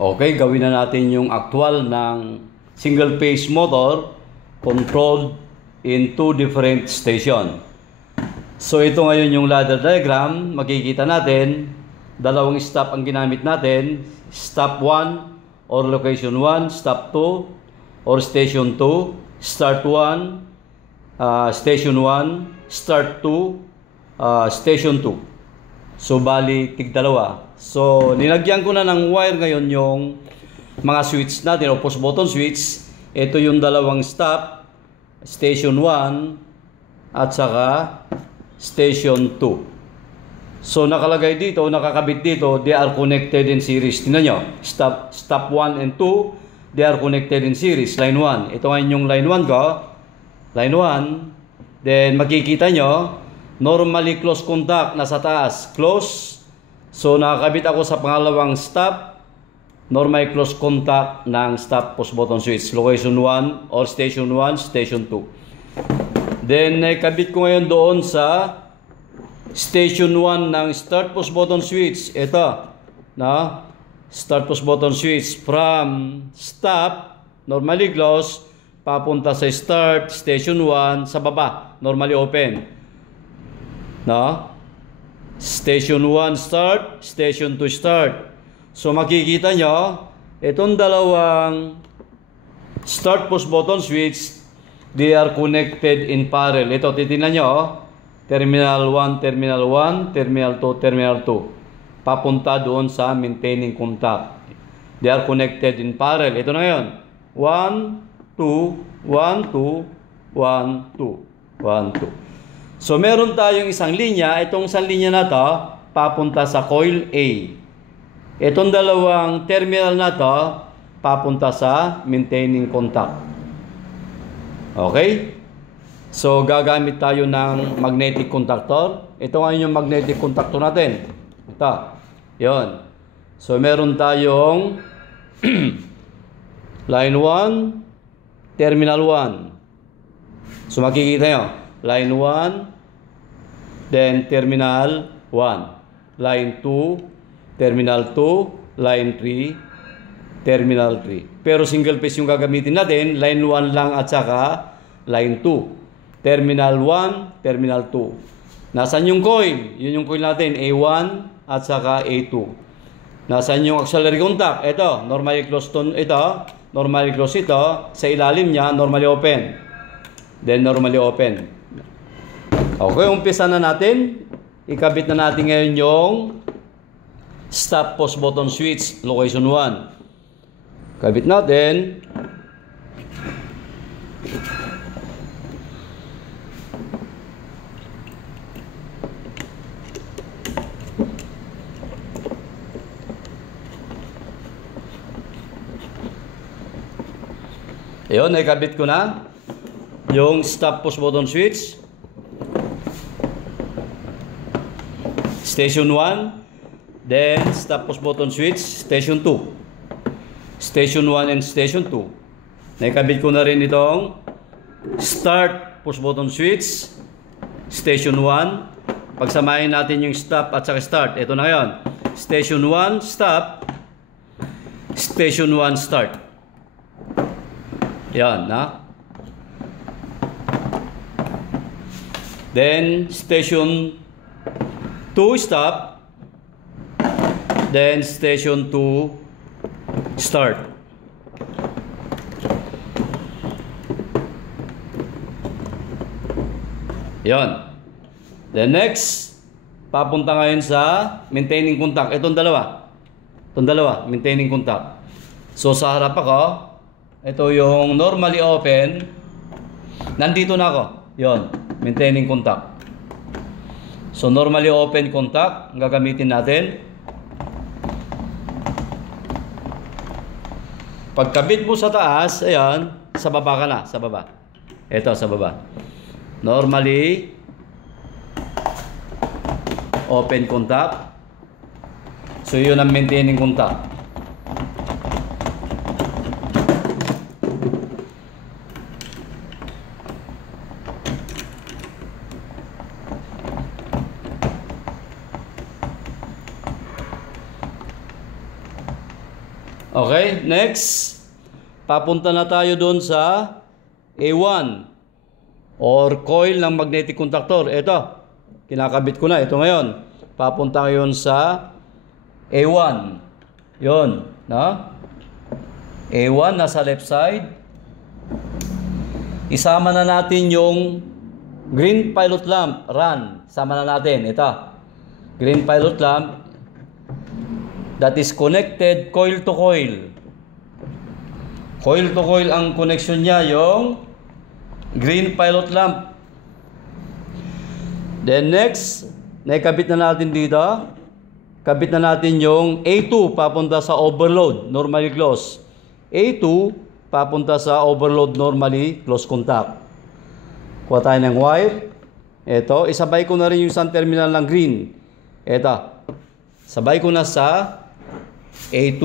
Okay, gawin na natin yung actual ng single phase motor controlled in two different station. So ito ngayon yung ladder diagram. Makikita natin dalawang stop ang ginamit natin. Stop 1 or location 1, stop 2 or station 2, start 1, station 1, start 2, station 2. So bali tig dalawa. So nilagyan ko na ng wire ngayon yung mga switch natin o push button switch. Ito yung dalawang stop, station 1 at saka station 2. So nakalagay dito, nakakabit dito, they are connected in series. Tingnan nyo, stop 1 and 2, they are connected in series. Line 1, ito ngayon yung line 1 ko. Line 1, then makikita nyo, normally close contact, nasa taas, close. So nakakabit ako sa pangalawang stop, normally close contact ng stop push button switch, location 1 or station 1, station 2. Then nakabit ko ngayon doon sa station 1 ng start push button switch. Ito, na start push button switch from stop, normally close, papunta sa start, station 1, sa baba, normally open. No? Station 1 start, station 2 start. So makikita nyo, itong dalawang start push button switch, they are connected in parallel. Ito, titignan nyo, terminal 1, terminal 1, terminal 2, terminal 2. Papunta doon sa maintaining contact. They are connected in parallel. Ito na ngayon. 1, 2, 1, 2, 1, 2, 1, 2. So meron tayong isang linya. Itong isang linya na to, papunta sa coil A. Itong dalawang terminal na to, papunta sa maintaining contact. Okay? So gagamit tayo ng magnetic contactor. Ito ngayon yung magnetic contactor natin. Ito. Yon. So meron tayong line 1, terminal 1. So makikita nyo, line 1, then terminal 1, line 2, terminal 2, line 3, terminal 3. Pero single phase yung gagamitin natin, line 1 lang at saka line 2. Terminal 1, terminal 2. Nasaan yung coil? Yun yung coil natin, A1 at saka A2. Nasaan yung auxiliary contact? Ito, normally closed ito, normally closed ito. Sa ilalim niya, normally open. Then normally open. Okay, umpisa na natin. Ikabit na natin ngayon yung stop push button switch, location 1. Kabit natin. Ayun, nakabit ko na yung stop push button switch. Station 1, then stop push button switch, station 2. Station 1 and station 2. Nakabit ko na rin itong start push button switch, station 1. Pagsamahin natin yung stop at saka start. Ito na ngayon. Station 1, stop. Station 1, start. Yan, na? Then, station 2, stop. Then, station 2, start. Yan. Then, next, papunta ngayon sa maintaining contact. Itong dalawa. Itong dalawa, maintaining contact. So, sa harap ako, ito yung normally open. Nandito na ako. Yon, maintaining contact. So normally open contact ang gagamitin natin. Pagkabit mo sa taas, ayan, sa baba ka na, sa baba. Ito, sa baba. Normally open contact. So yun ang maintaining contact. Okay, next. Papunta na tayo doon sa A1 or coil ng magnetic contactor. Ito, kinakabit ko na. Ito ngayon. Papunta ngayon sa A1. Yun. No? A1 nasa left side. Isama na natin yung green pilot lamp. Run. Sama na natin. Ito. Green pilot lamp. That is connected coil to coil. Coil to coil ang connection niya, yung green pilot lamp. Then next, naikabit na natin dito. Kabit na natin yung A2 papunta sa overload, normally close. A2 papunta sa overload, normally close contact. Kuha tayo ng wire. Ito, isabay ko na rin yung isang terminal ng green. Ito, sabay ko na sa A2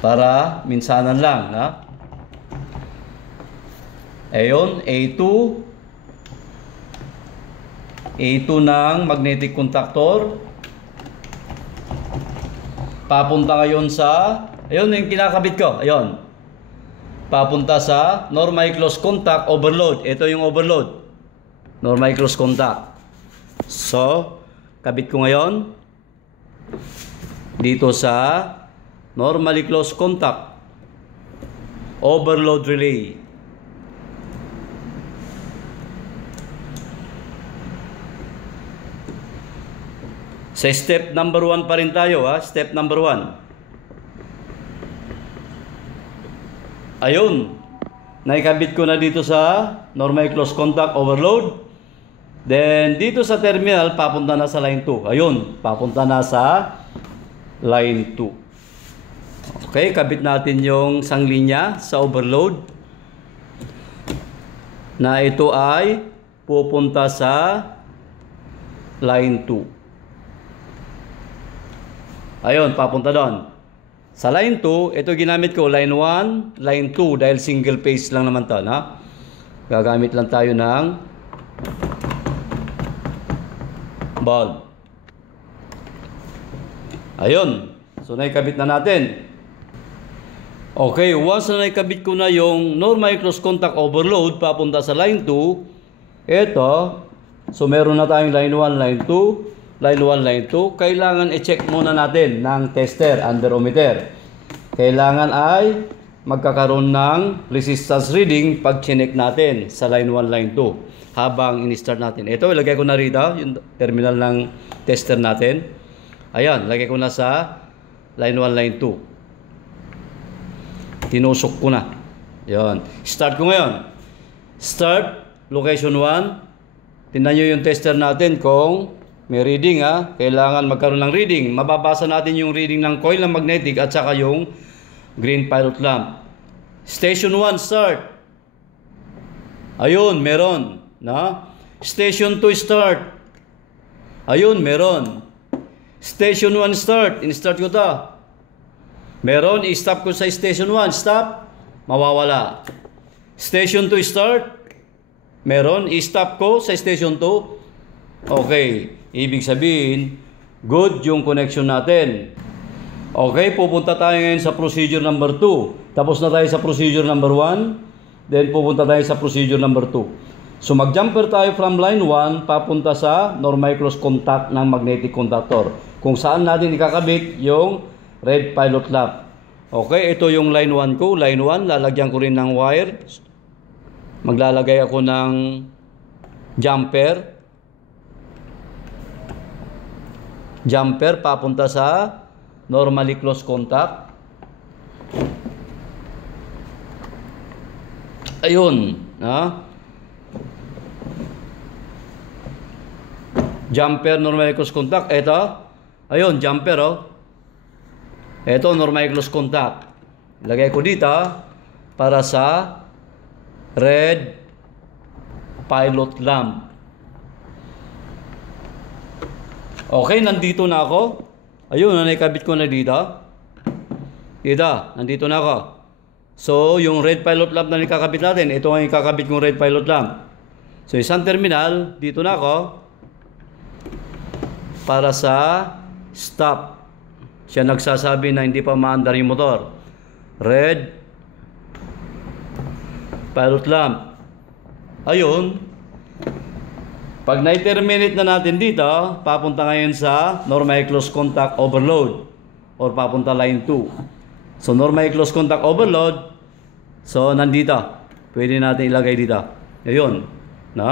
para minsanan lang, ha? Ayun, A2 ng magnetic contactor papunta ngayon sa, ayun yung kinakabit ko, ayun, papunta sa normal close contact overload. Ito yung overload, normal close contact. So kabit ko ngayon dito sa normally close contact overload relay. Sa step number 1 pa rin tayo, ha? Step number 1. Ayun, naikabit ko na dito sa normal close contact overload. Then dito sa terminal papunta na sa line 2. Ayun, papunta na sa line 2. Okay, kabit natin yung isang linya sa overload na ito ay pupunta sa line 2. Ayun, papunta doon. Sa line 2, ito ginamit ko line 1, line 2 dahil single phase lang naman 'to, ha? Gagamit lang tayo ng bulb. Ayun. So naikabit na natin. Okay, once na naikabit ko na yung normal close contact overload papunta sa line 2, ito, so meron na tayong line 1, line 2, line 1, line 2. Kailangan i-check muna natin ng tester, anderometer. Kailangan ay magkakaroon ng resistance reading pag chinek natin sa line 1, line 2 habang in-start natin. Ito, ilagay ko na rito yung terminal ng tester natin. Ayan, lagay ko na sa line 1, line 2. Tinusok ko na. Ayan. Start ko ngayon. Start, location 1. Tingnan nyo yung tester natin kung may reading, ha. Kailangan magkaroon ng reading. Mababasa natin yung reading ng coil ng magnetic at saka yung green pilot lamp. Station 1, start. Ayun, meron. Na? Station 2, start. Ayun, meron. Station 1, start. In-start ko ta. Meron, i-stop ko sa station 1. Stop. Mawawala. Station 2, start. Meron, i-stop ko sa station 2. Okay. Ibig sabihin, good yung connection natin. Okay, pupunta tayo ngayon sa procedure number 2. Tapos na tayo sa procedure number 1. Then pupunta tayo sa procedure number 2. So mag-jumper tayo from line 1 papunta sa normal close contact ng magnetic contactor. Kung saan natin ikakabit yung red pilot lamp. Okay, ito yung line 1 ko. Line 1, lalagyan ko rin ng wire. Maglalagay ako ng jumper. Jumper papunta sa normally close contact. Ayun, ha? Jumper normally close contact. Ito. Ayun, jumper, oh. Ito normally close contact. Lagay ko dito para sa red pilot lamp. Okay, nandito na ako. Ayun, naikabit ko na dito. Dito, nandito na ako. So, yung red pilot lamp na ikakabit natin, ito ang ikakabit kong red pilot lamp. So, isang terminal, dito na ako. Para sa stop. Siya nagsasabi na hindi pa maandar yung motor. Red pilot lamp. Ayun. Pag na-terminate na natin dito, papunta ngayon sa normal close contact overload or papunta line 2. So normal close contact overload, so nandito. Pwede natin ilagay dito. Ayun, no?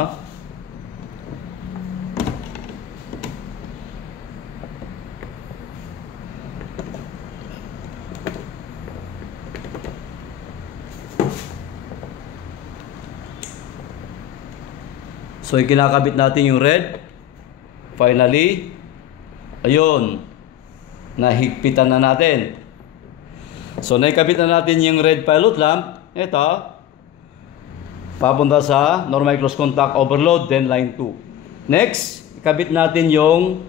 So, kinakabit natin yung red. Finally, ayun, nahigpitan na natin. So, naikabit na natin yung red pilot lamp. Ito, papunta sa normal close contact overload, then line 2. Next, ikabit natin yung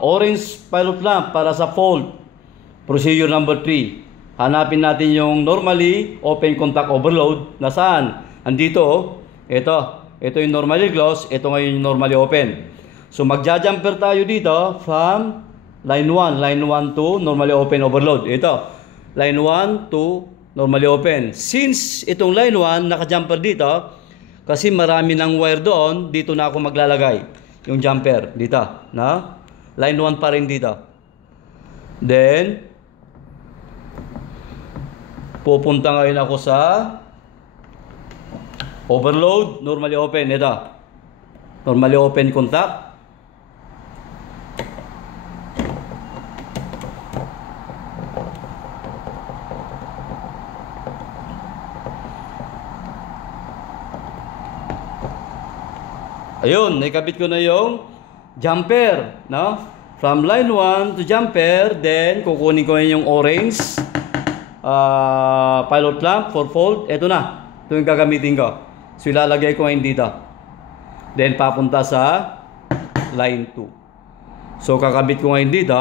orange pilot lamp para sa fault. Procedure number 3. Hanapin natin yung normally open contact overload. Nasaan? Andito, ito. Ito yung normally close, ito ngayon yung normally open. So magja-jumper tayo dito from line 1 to normally open overload. Ito, line 1 to normally open. Since itong line 1 naka-jumper dito, kasi marami ng wire doon, dito na ako maglalagay yung jumper dito, na line 1 pa rin dito. Then pupunta ngayon ako sa overload, normally open. Ito, normally open contact. Ayun, naikabit ko na yung jumper, no? From line 1 to jumper, then kukunin ko yung orange pilot lamp for fault. Ito na, ito yung gagamitin ko. So ilalagay ko ngayon dito. Then papunta sa line 2. So kakabit ko ngayon dito.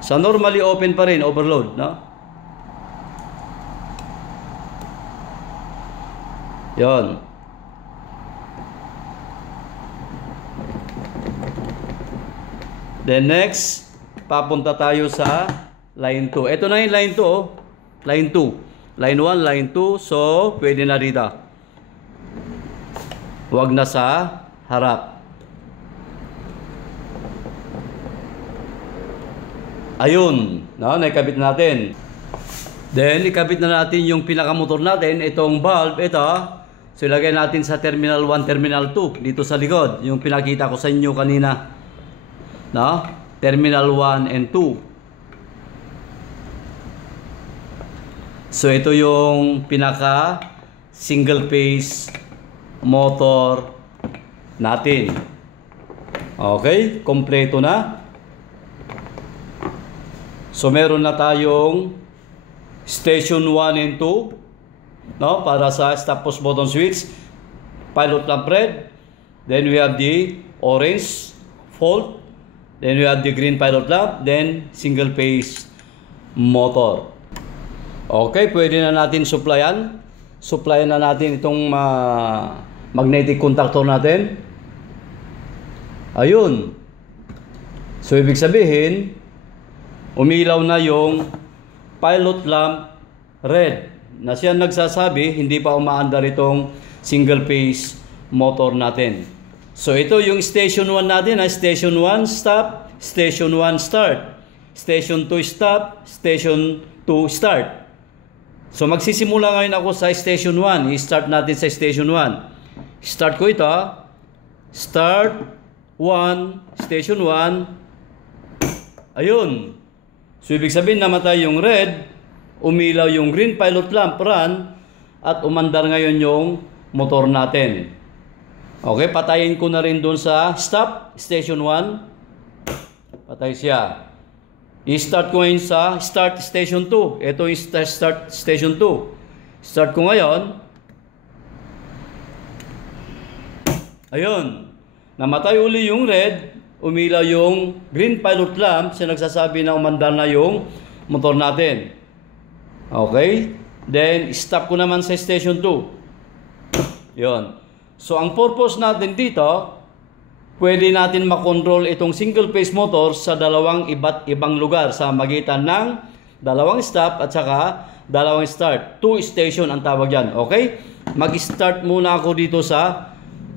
Sa normally open pa rin, overload, no? Yon. Then next, papunta tayo sa line 2. Ito na yung line 2, oh. Line 2. Line 1, line 2. So, pwede na rito. Huwag na sa harap. Ayun. No, naikabit natin. Then, ikabit na natin yung pinakamotor natin. Itong valve, ito. So, ilagay natin sa terminal 1, terminal 2. Dito sa likod. Yung pinakita ko sa inyo kanina. No? Terminal 1 and 2. So ito yung pinaka single phase motor natin. Okay, kompleto na. So meron na tayong station 1 and 2, no, para sa stop push button switch, pilot lamp red, then we have the orange fault, then we have the green pilot lamp, then single phase motor. Okay, pwede na natin supplyan. Supplyan na natin itong magnetic contactor natin. Ayun. So, ibig sabihin, umilaw na yung pilot lamp red. Na siya nagsasabi, hindi pa umaandar itong single phase motor natin. So, ito yung station 1 natin. Station 1 stop, station 1 start. Station 2 stop, station 2 start. So magsisimula ngayon ako sa station 1. I-start natin sa station 1. Start ko ito. Start 1, station 1. Ayun. So ibig sabihin namatay yung red, umilaw yung green pilot lamp run, at umandar ngayon yung motor natin. Okay, patayin ko na rin doon sa stop, station 1. Patay siya. I-start ko ngayon sa start station 2. Ito yung start station 2. Start ko ngayon. Ayun. Namatay uli yung red. Umilaw yung green pilot lamp. Siya nagsasabi na umandar na yung motor natin. Okay. Then, stop ko naman sa station 2. Yun. So, ang purpose natin dito, pwede natin makontrol itong single phase motor sa dalawang iba't ibang lugar sa magitan ng dalawang stop at saka dalawang start. 2 station ang tawag yan. Okay? Mag-start muna ako dito sa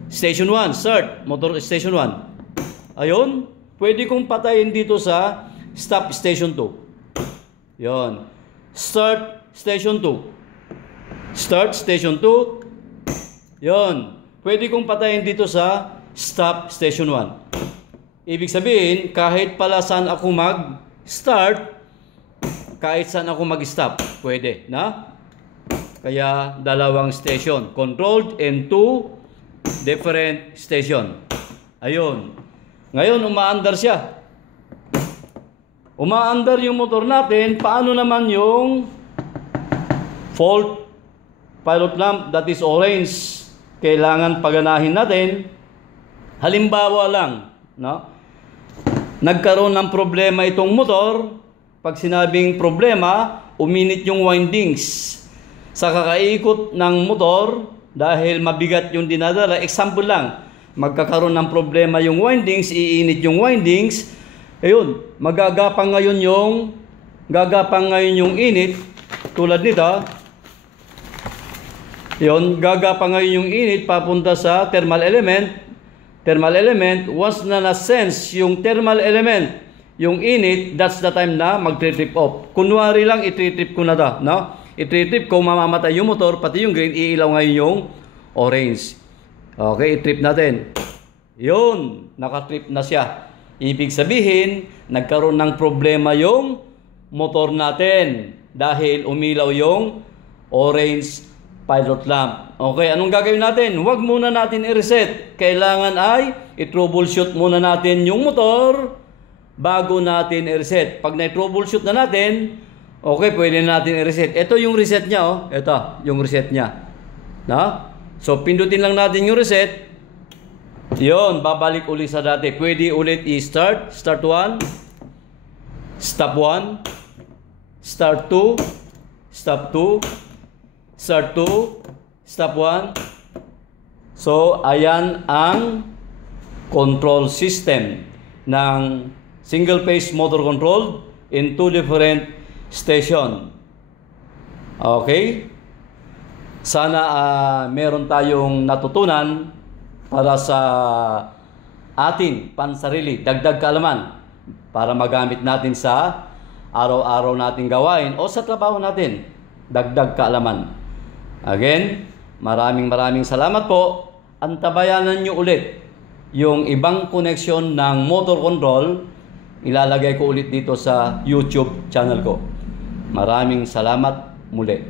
station 1. Start. Motor station 1. Ayun. Pwede kong patayin dito sa stop station 2. Yun. Start station 2. Start station 2. Yun. Pwede kong patayin dito sa stop station 1. Ibig sabihin, kahit pala saan ako mag-start, kahit saan ako mag-stop, pwede, na? Kaya, dalawang station. Controlled in 2 different station. Ayun. Ngayon, umaandar siya. Umaandar yung motor natin. Paano naman yung fault pilot lamp that is orange? Kailangan paganahin natin. Halimbawa lang, no? Nagkaroon ng problema itong motor. Pag sinabing problema, uminit yung windings sa kakaikot ng motor dahil mabigat yung dinadala. Example lang, magkakaroon ng problema yung windings, iinit yung windings. Ayun, gagapang ngayon yung init tulad nito. Yun, gagapang ngayon yung init papunta sa thermal element. Thermal element, once na na-sense yung thermal element, yung init, that's the time na mag-trip off. Kunwari lang, i-trip ko na to, no? I-trip ko, mamamatay yung motor, pati yung green, iilaw ngayon yung orange. Okay, i-trip natin. Yun, naka-trip na siya. Ibig sabihin, nagkaroon ng problema yung motor natin dahil umilaw yung orange pilot lamp. Okay, anong gagawin natin? Huwag muna natin i-reset. Kailangan ay i-troubleshoot muna natin yung motor bago natin i-reset. Pag na-troubleshoot na natin, okay, pwede natin i-reset. Ito yung reset niya, oh. Ito, yung reset niya. Na? So, pindutin lang natin yung reset. Yun, babalik ulit sa dati. Pwede ulit i-start. Start 1. Stop 1. Start 2. Stop 2. Start 2, stop 1. So, ayan ang control system ng single phase motor control in 2 different station. Okay? Sana meron tayong natutunan para sa ating pansarili, dagdag kaalaman para magamit natin sa araw-araw nating gawain o sa trabaho natin, dagdag kaalaman. Again, maraming salamat po. Antabayanan nyo ulit yung ibang koneksyon ng motor control. Ilalagay ko ulit dito sa YouTube channel ko. Maraming salamat muli.